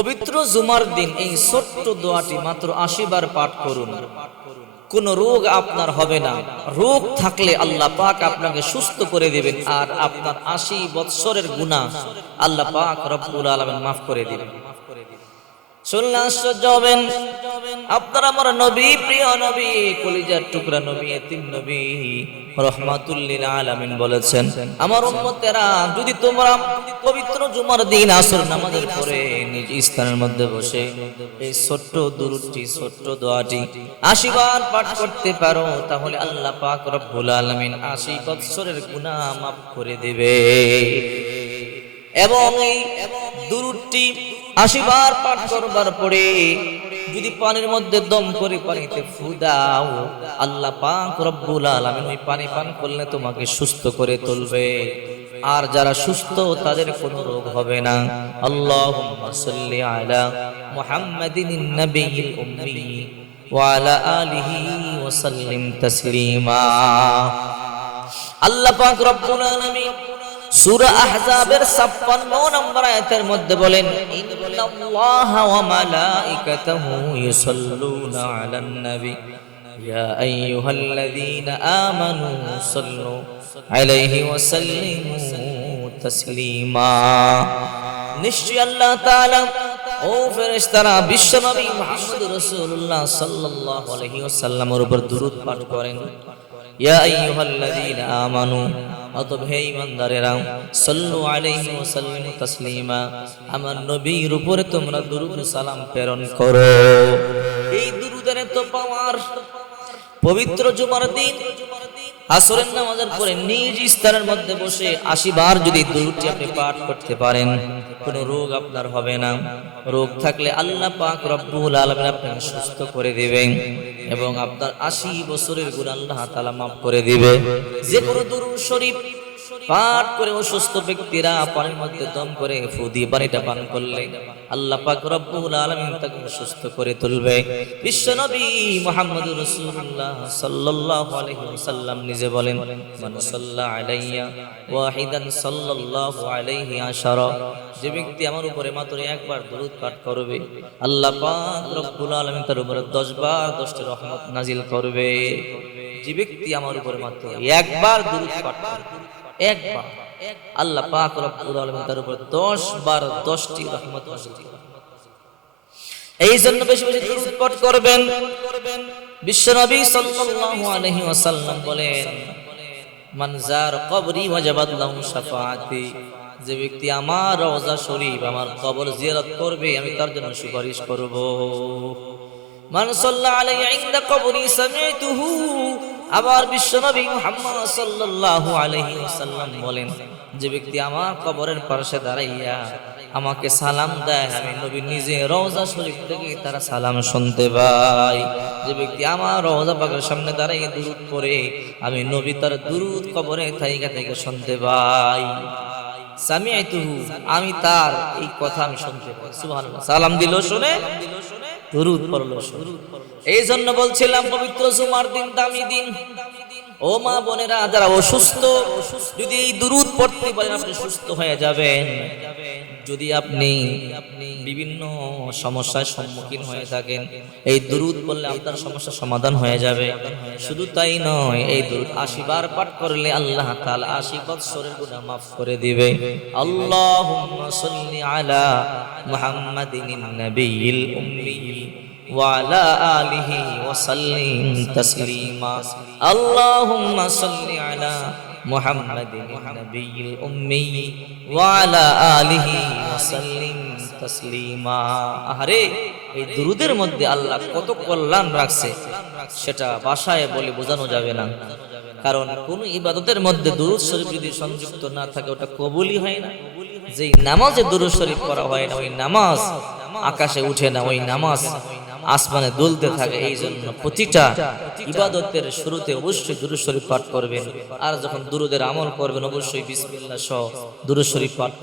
পবিত্র জুমার দিন এই ছোট্ট দোয়াটি মাত্র আশি বার পাঠ করুন। কোন রোগ আপনার হবে না। রোগ থাকলে আল্লাহ পাক আপনাকে সুস্থ করে দিবেন আর আপনার আশি বৎসরের গুণা আল্লাহ পাক রব্বুল আলমেন মাফ করে দিবেন। শুনলে আশ্চর্য হবেন। আপনার আমার নবী, প্রিয় নবী, কলিজার টুকরা নবী, এতিম নবী রহমাতুল্লিল আলামিন বলেছেন, আমার উম্মতেরা, যদি তোমরা পবিত্র জুমার দিন আসর নামাজের পরে নিজ স্থানের মধ্যে বসে এই ছোট্ট দুরুটি ছোট্ট দোয়াটি আশি বার পাঠ করতে পারো, তাহলে আল্লাহ পাক রব্বুল আলামিন আশি বৎসরের গুনাহ মাফ করে দেবে। এবং এই দুরুটি আশিবার পাঠ করবার পরে যদি পানির মধ্যে দম করে পানিতে ফুদাও আল্লাহ পাক রব্বুল আলামিন ওই পানি পান করলে তোমাকে সুস্থ করে তুলবে। আর যারা সুস্থ, তাদের কোনো রোগ হবে না। আল্লাহুম্মা সাল্লি আলা মুহাম্মাদিন নবিয়িল উম্মি ওয়া আল্লাহ পাক রব্বুল আলামিন সূরা আহজাবের 56 নম্বর আয়াতের মধ্যে বলেন ওয়া মালাইকাতাহু ইউসাল্লুনা আলান নবী। ইয়া أيها الذين آمنوا صلوا عليه وسلموا تسليما. নিশ্চয় আল্লাহ তাআলা ও ফেরেশতারা বিশ্বনবী মুহাম্মদ রাসূলুল্লাহ সাল্লাল্লাহু আলাইহি ওয়াসাল্লামের উপর দুরূদ পাঠ করেন। ইয়া আইয়ুহাল্লাযীনা আমানু, অতএব হে ঈমানদারেরা, সাল্লু আলাইহি ওয়া সাল্লিমু তাসলিমা, আমার নবীর উপরে তোমরা দুরূদ সালাম প্রেরণ করো। এই দুরূদের তো পাওয়ার, পবিত্র জুমার দিন আসরের নামাজের পরে নিজ স্থানের মধ্যে বসে আশি বার যদি দুটি আপনি পাঠ করতে পারেন, কোনো রোগ আপনার হবে না। রোগ থাকলে আল্লাহ পাক রব্বুল আলামিন আপনাকে সুস্থ করে দিবেন এবং আপনার আশি বছরের গুণ আল্লাহ তাআলা মাফ করে দিবে। যে কোনো দুরু শরীফ পাঠ করে অসুস্থ ব্যক্তিরা পানির মধ্যে দম করে ফু দিয়ে পানিটা পান করলে আল্লাহ পাক রব্বুল আলামিন তাকে সুস্থ করে তুলবে। বিশ্বনবী মুহাম্মদুর রাসূলুল্লাহ সাল্লাল্লাহু আলাইহি ওয়াসাল্লাম নিজে বলেন, মান সাল্লা আলাইয়া ওয়াহিদান সাল্লাল্লাহু আলাইহি আশারা। যে ব্যক্তি আমার উপরে মাত্র একবার দরুদ পাঠ করবে, আল্লাহ পাক রব্বুল আলামিন তার উপরে 10 বার 10টি রহমত নাজিল করবে। যে ব্যক্তি আমার উপরে মাত্র একবার দরুদ একবার। আল্লাহ পাক রব্বুল আলামিন তার উপর 10 বার 10টি রহমত নাযিল এই জন্য বেশি বেশি দরুদ পাঠ করবেন। বিশ্বনবী সাল্লাল্লাহু আলাইহি ওয়াসাল্লাম বলেন, মান জার কবরি ওয়াজাবাত লাহু শাফাআতি যে ব্যক্তি আমার রওজা শরীফ, আমার কবর জিয়ারত করবে, আমি তার জন্য সুপারিশ করব। মান সাল্লা আলাইহি ইনদা কবরি সামিতুহু আবার বিশ্বনবী মুহাম্মদ সাল্লাল্লাহু আলাইহি ওয়াসাল্লাম বলেন, যে ব্যক্তি আমার কবরের পাশে দাঁড়াইয়া আমাকে সালাম দেয়, আমি নবী নিজে রওজা শরীফ থেকে তারা সালাম শুনতে পাই। যে ব্যক্তি আমার রওজা পাকের সামনে দাঁড়াইয়ে দুরুদ পড়ে, আমি নবী তার দুরুদ কবরে থাইকা থেকে শুনতে পাই। সামিআতুহু, আমি তার এই কথা আমি শুনতে পাই। সুবহানাল্লাহ। সালাম দিল শুনে? দুরুদ পড়ল এই জন্য বলছিলাম পবিত্র জুমার দিন দামি দিন। ও মা বোনেরা, যারা অসুস্থ, যদি এই দুরুদ পড়তে পারেন, আপনি সুস্থ হয়ে যাবেন। যদি আপনি বিভিন্ন সমস্যার সম্মুখীন হয়ে থাকেন, এই দুরুদ বললে আপনার সমস্যার সমাধান হয়ে যাবে। শুধু তাই নয়, এই দুরুদ আশি বার পাঠ করলে আল্লাহ তাআলা আশি বৎসরের গুনাহ মাফ করে দিবে। সাল্লি আলা মুহাম্মাদিন নবিয়িল উম্মি। وعلى آله وسلم تسليما اللهم صل على محمد النبي الأمي وعلى آله وسلم تسليما আহারে এই দুরুদের মধ্যে আল্লাহ কত কল্যাণ রাখছে সেটা ভাষায় বলে বোঝানো যাবে না কারণ কোন ইবাদতের মধ্যে দুরুদ শরীফ যদি সংযুক্ত না থাকে ওটা কবুলই হয় না যেই নামাজে দুরুদ শরীফ পড়া হয় না ওই নামাজ আকাশে উঠে না ওই নামাজ আসমানে দুলতে থাকে এই জন্য প্রতিটা ইবাদতের শুরুতে অবশ্যই দুরুদ শরীফ পাঠ করবেন। আর যখন দুরুদের আমল করবেন অবশ্যই বিসমিল্লা সহ দুরুদ শরীফ পাঠ